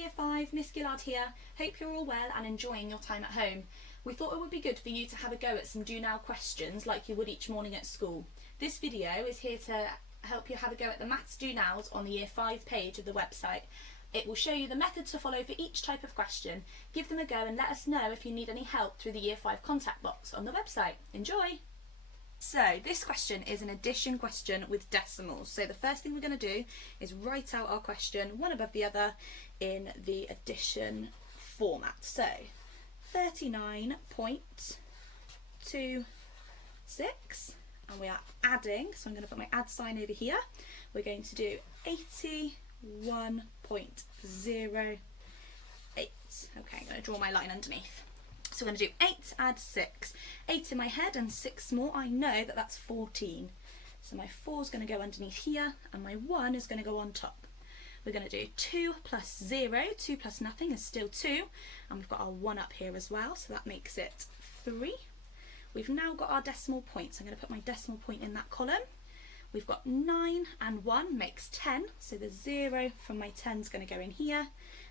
Year 5, Miss Gillard here. Hope you're all well and enjoying your time at home. We thought it would be good for you to have a go at some do now questions like you would each morning at school. This video is here to help you have a go at the maths do nows on the Year 5 page of the website. It will show you the method to follow for each type of question. Give them a go and let us know if you need any help through the Year 5 contact box on the website. Enjoy! So this question is an addition question with decimals. So the first thing we're going to do is write out our question one above the other in the addition format. So 39.26, and we are adding, so I'm going to put my add sign over here. We're going to do 81.08. Okay, I'm going to draw my line underneath. So we're going to do 8 add 6. 8 in my head and 6 more. I know that that's 14. So my 4 is going to go underneath here and my 1 is going to go on top. We're going to do 2 plus 0. 2 plus nothing is still 2. And we've got our 1 up here as well. So that makes it 3. We've now got our decimal points. I'm going to put my decimal point in that column. We've got 9 and 1 makes 10. So the 0 from my 10 is going to go in here.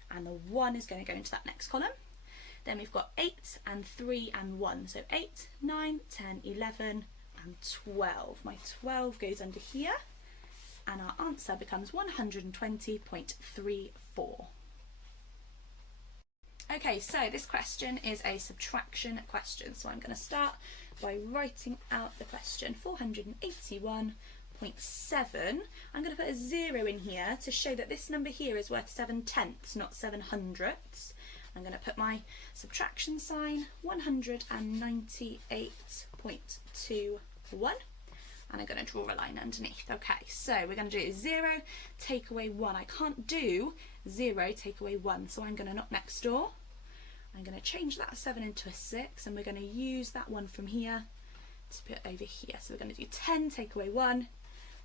And the 1 is going to go into that next column. Then we've got 8 and 3 and 1. So 8, 9, 10, 11 and 12. My 12 goes under here and our answer becomes 120.34. Okay, so this question is a subtraction question. So I'm going to start by writing out the question. 481.7. I'm going to put a 0 in here to show that this number here is worth 7/10, not 7/100. I'm going to put my subtraction sign, 198.21, and I'm going to draw a line underneath. Okay, so we're going to do 0, take away 1. I can't do 0, take away 1, so I'm going to knock next door. I'm going to change that 7 into a 6, and we're going to use that 1 from here to put over here. So we're going to do 10, take away 1,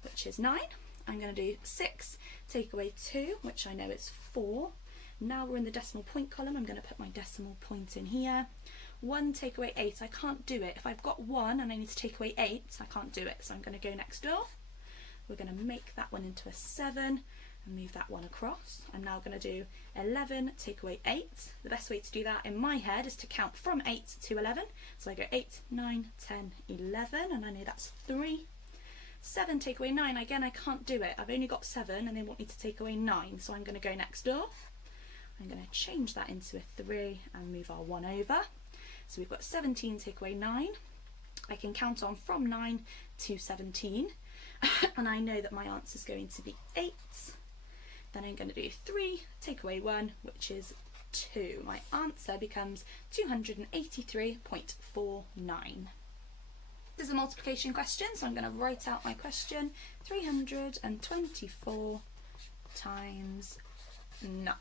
which is 9. I'm going to do 6, take away 2, which I know is 4. Now we're in the decimal point column. I'm going to put my decimal point in here. 1 take away 8. I can't do it. If I've got 1 and I need to take away 8, I can't do it. So I'm going to go next door. We're going to make that one into a 7 and move that one across. I'm now going to do 11 take away 8. The best way to do that in my head is to count from 8 to 11. So I go 8, 9, 10, 11, and I know that's 3. 7 take away 9. Again, I can't do it. I've only got 7 and they want me to take away 9. So I'm going to go next door. I'm going to change that into a 3 and move our 1 over. So we've got 17 take away 9. I can count on from 9 to 17 and I know that my answer is going to be 8. Then I'm going to do 3 take away 1, which is 2. My answer becomes 283.49. This is a multiplication question, so I'm going to write out my question. 324 times 9.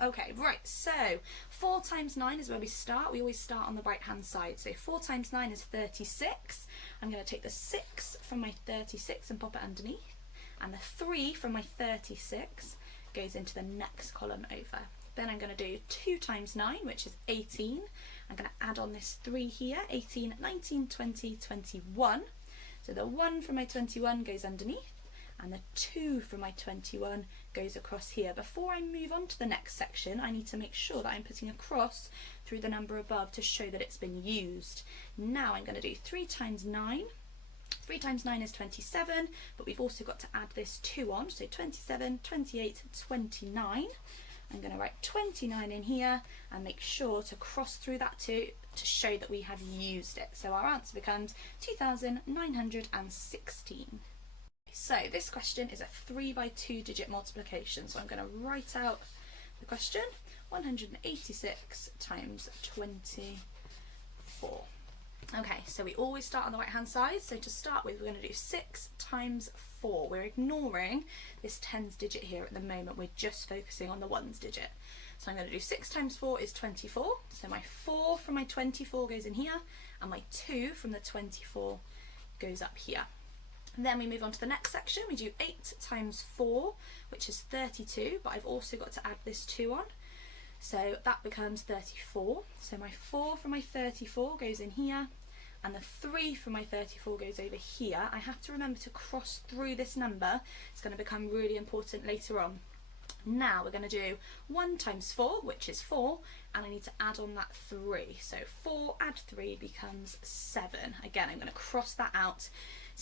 Okay, right, so 4 times 9 is where we start. We always start on the right hand side. So 4 times 9 is 36. I'm going to take the 6 from my 36 and pop it underneath. And the 3 from my 36 goes into the next column over. Then I'm going to do 2 times 9, which is 18. I'm going to add on this 3 here. 18, 19, 20, 21. So the 1 from my 21 goes underneath. And the 2 from my 21 goes across here. Before I move on to the next section, I need to make sure that I'm putting a cross through the number above to show that it's been used. Now I'm going to do 3 times 9. 3 times 9 is 27, but we've also got to add this 2 on, so 27, 28, 29. I'm going to write 29 in here and make sure to cross through that 2 to show that we have used it. So our answer becomes 2,916. So this question is a 3 by 2 digit multiplication. So I'm going to write out the question, 186 times 24. Okay, so we always start on the right hand side. So to start with, we're going to do 6 times 4. We're ignoring this tens digit here at the moment. We're just focusing on the ones digit. So I'm going to do 6 times 4 is 24. So my 4 from my 24 goes in here, and my 2 from the 24 goes up here. And then we move on to the next section. We do 8 times 4, which is 32, but I've also got to add this 2 on. So that becomes 34. So my 4 from my 34 goes in here, and the 3 from my 34 goes over here. I have to remember to cross through this number. It's going to become really important later on. Now we're going to do 1 times 4, which is 4, and I need to add on that 3. So 4 add 3 becomes 7. Again, I'm going to cross that out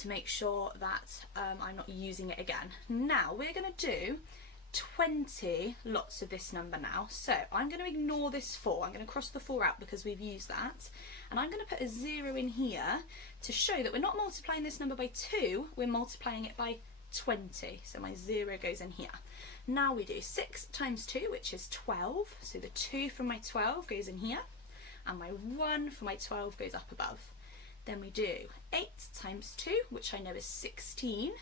to make sure that I'm not using it again. Now we're going to do 20 lots of this number now. So I'm going to ignore this 4. I'm going to cross the 4 out because we've used that. And I'm going to put a 0 in here to show that we're not multiplying this number by 2, we're multiplying it by 20. So my 0 goes in here. Now we do 6 times 2, which is 12. So the 2 from my 12 goes in here, and my 1 from my 12 goes up above. Then we do 8 times 2, which I know is 16,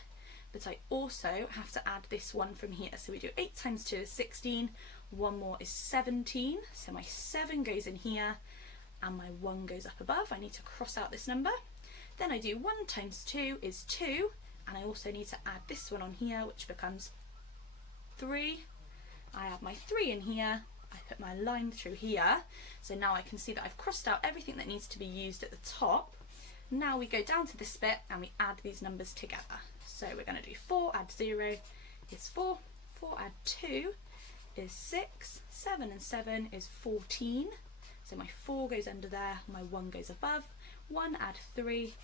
but I also have to add this 1 from here. So we do 8 times 2 is 16, 1 more is 17. So my 7 goes in here, and my 1 goes up above. I need to cross out this number. Then I do 1 times 2 is 2, and I also need to add this one on here, which becomes 3. I add my 3 in here, I put my line through here, so now I can see that I've crossed out everything that needs to be used at the top. Now we go down to this bit and we add these numbers together. So we're going to do 4 add 0 is 4, 4 add 2 is 6, 7 and 7 is 14, so my 4 goes under there, my 1 goes above, 1 add 3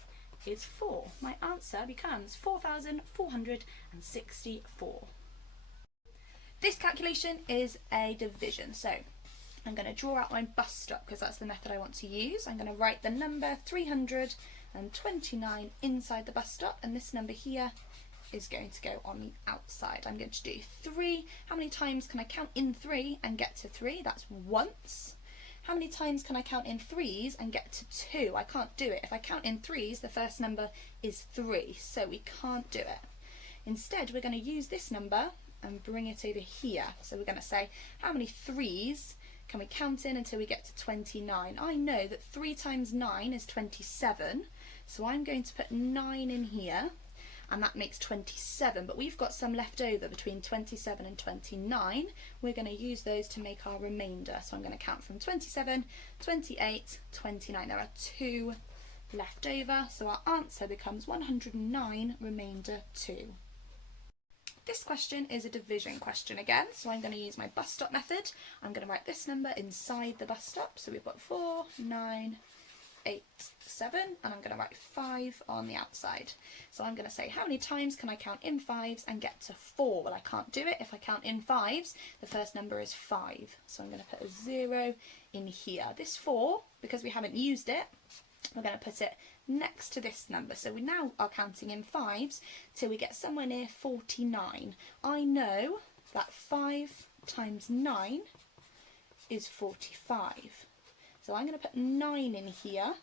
is 4. My answer becomes 4,464. This calculation is a division, so I'm going to draw out my bus stop because that's the method I want to use. I'm going to write the number 329 inside the bus stop, and this number here is going to go on the outside. I'm going to do 3. How many times can I count in 3 and get to 3? That's once. How many times can I count in 3s and get to 2? I can't do it. If I count in 3s, the first number is 3, so we can't do it. Instead, we're going to use this number and bring it over here. So we're going to say, how many 3s can we count in until we get to 29? I know that 3 times 9 is 27, so I'm going to put 9 in here, and that makes 27, but we've got some left over between 27 and 29. We're going to use those to make our remainder. So I'm going to count from 27, 28, 29. There are 2 left over, so our answer becomes 109, remainder 2. This question is a division question again, so I'm going to use my bus stop method. I'm going to write this number inside the bus stop, so we've got 4, 9, 8, 7, and I'm going to write 5 on the outside. So I'm going to say, how many times can I count in 5s and get to 4? Well, I can't do it. If I count in 5s, the first number is 5. So I'm going to put a 0 in here. This 4, because we haven't used it, we're going to put it next to this number. So we now are counting in 5s till we get somewhere near 49. I know that 5 times 9 is 45. So I'm going to put 9 in here,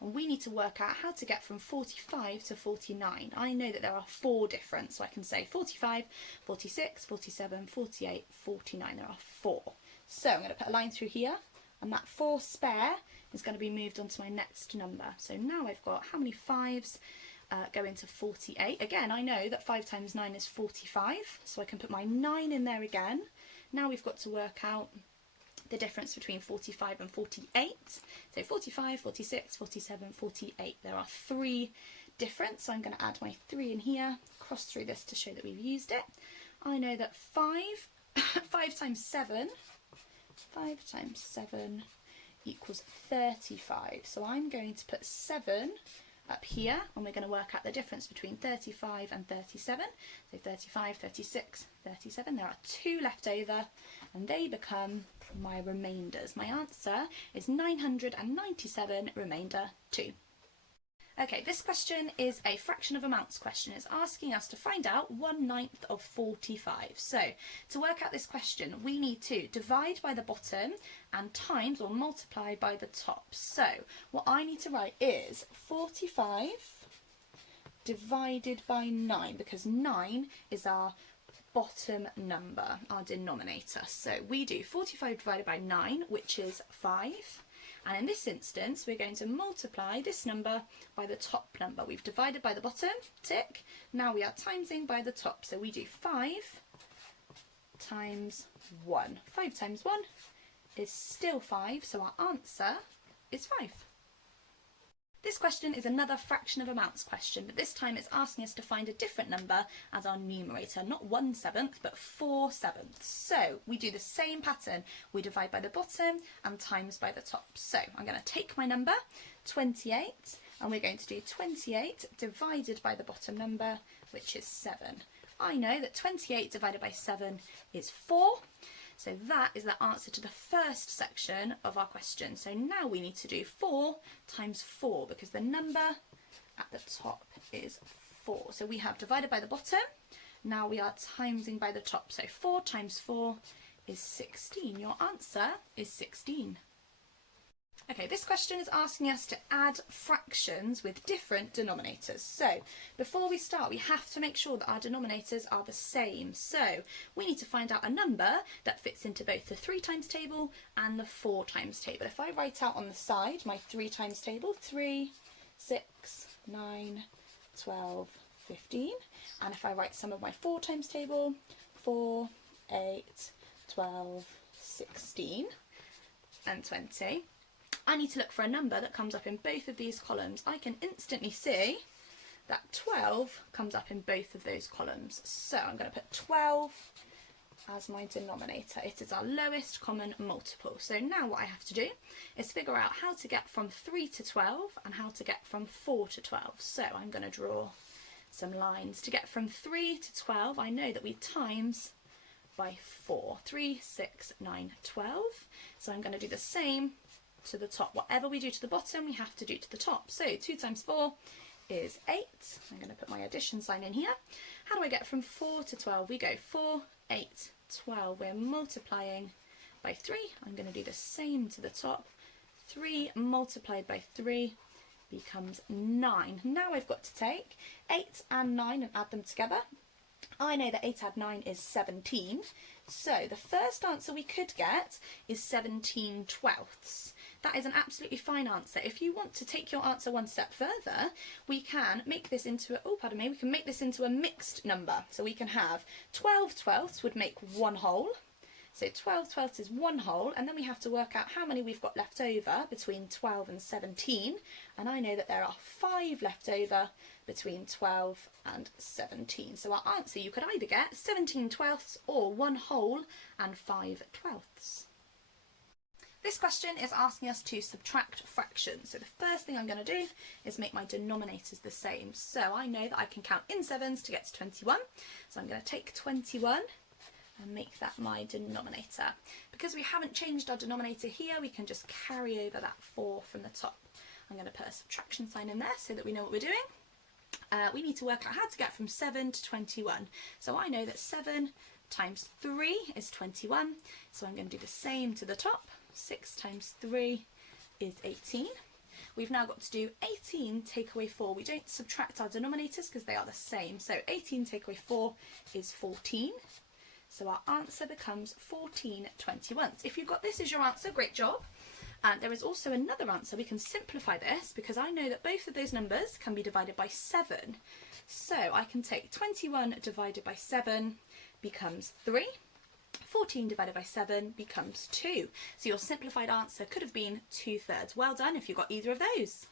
and we need to work out how to get from 45 to 49. I know that there are 4 different, so I can say 45, 46, 47, 48, 49. There are 4. So I'm going to put a line through here, and that 4 spare is going to be moved on to my next number. So now I've got how many 5s go into 48. Again, I know that 5 times 9 is 45, so I can put my 9 in there again. Now we've got to work out the difference between 45 and 48. So 45, 46, 47, 48. There are 3 different, so I'm going to add my 3 in here, cross through this to show that we've used it. I know that 5 times 7 equals 35. So I'm going to put 7 up here, and we're going to work out the difference between 35 and 37. So 35, 36, 37. There are 2 left over, and they become my remainders. My answer is 997, remainder 2. Okay, this question is a fraction of amounts question. It's asking us to find out 1/9 of 45. So to work out this question, we need to divide by the bottom and times or multiply by the top. So what I need to write is 45 divided by 9, because 9 is our bottom number, our denominator. So we do 45 divided by 9, which is 5. And in this instance, we're going to multiply this number by the top number. We've divided by the bottom, tick. Now we are timesing by the top. So we do 5 times 1. 5 times 1 is still 5, so our answer is 5. This question is another fraction of amounts question, but this time it's asking us to find a different number as our numerator, not 1/7, but 4/7. So we do the same pattern. We divide by the bottom and times by the top. So I'm going to take my number, 28, and we're going to do 28 divided by the bottom number, which is 7. I know that 28 divided by 7 is 4. So that is the answer to the first section of our question. So now we need to do 4 times 4 because the number at the top is 4. So we have divided by the bottom. Now we are timesing by the top. So 4 times 4 is 16. Your answer is 16. Okay, this question is asking us to add fractions with different denominators. So before we start, we have to make sure that our denominators are the same. So we need to find out a number that fits into both the 3 times table and the 4 times table. If I write out on the side my 3 times table, 3, 6, 9, 12, 15. And if I write some of my 4 times table, 4, 8, 12, 16, and 20. I need to look for a number that comes up in both of these columns. I can instantly see that 12 comes up in both of those columns. So I'm going to put 12 as my denominator. It is our lowest common multiple. So now what I have to do is figure out how to get from 3 to 12 and how to get from 4 to 12. So I'm going to draw some lines. To get from 3 to 12, I know that we times by 4. 3, 6, 9, 12. So I'm going to do the same to the top. Whatever we do to the bottom, we have to do to the top. So 2 times 4 is 8. I'm going to put my addition sign in here. How do I get from 4 to 12? We go 4, 8, 12. We're multiplying by 3. I'm going to do the same to the top. 3 multiplied by 3 becomes 9. Now I've got to take 8 and 9 and add them together. I know that 8 add 9 is 17. So the first answer we could get is 17 twelfths. That is an absolutely fine answer. If you want to take your answer one step further, we can make this into we can make this into a mixed number. So we can have 12 twelfths would make 1 whole. So 12 twelfths is 1 whole, and then we have to work out how many we've got left over between 12 and 17. And I know that there are 5 left over between 12 and 17. So our answer, you could either get 17 twelfths or 1 whole and 5 twelfths. This question is asking us to subtract fractions. So the first thing I'm going to do is make my denominators the same. So I know that I can count in 7s to get to 21. So I'm going to take 21 and make that my denominator. Because we haven't changed our denominator here, we can just carry over that 4 from the top. I'm going to put a subtraction sign in there so that we know what we're doing. We need to work out how to get from 7 to 21. So I know that 7 times 3 is 21. So I'm going to do the same to the top. 6 times 3 is 18. We've now got to do 18 take away 4. We don't subtract our denominators because they are the same. So 18 take away 4 is 14. So our answer becomes 14 21s. If you've got this as your answer, great job. There is also another answer. We can simplify this because I know that both of those numbers can be divided by 7. So I can take 21 divided by 7 becomes 3. 14 divided by 7 becomes 2. So your simplified answer could have been 2/3. Well done if you got either of those.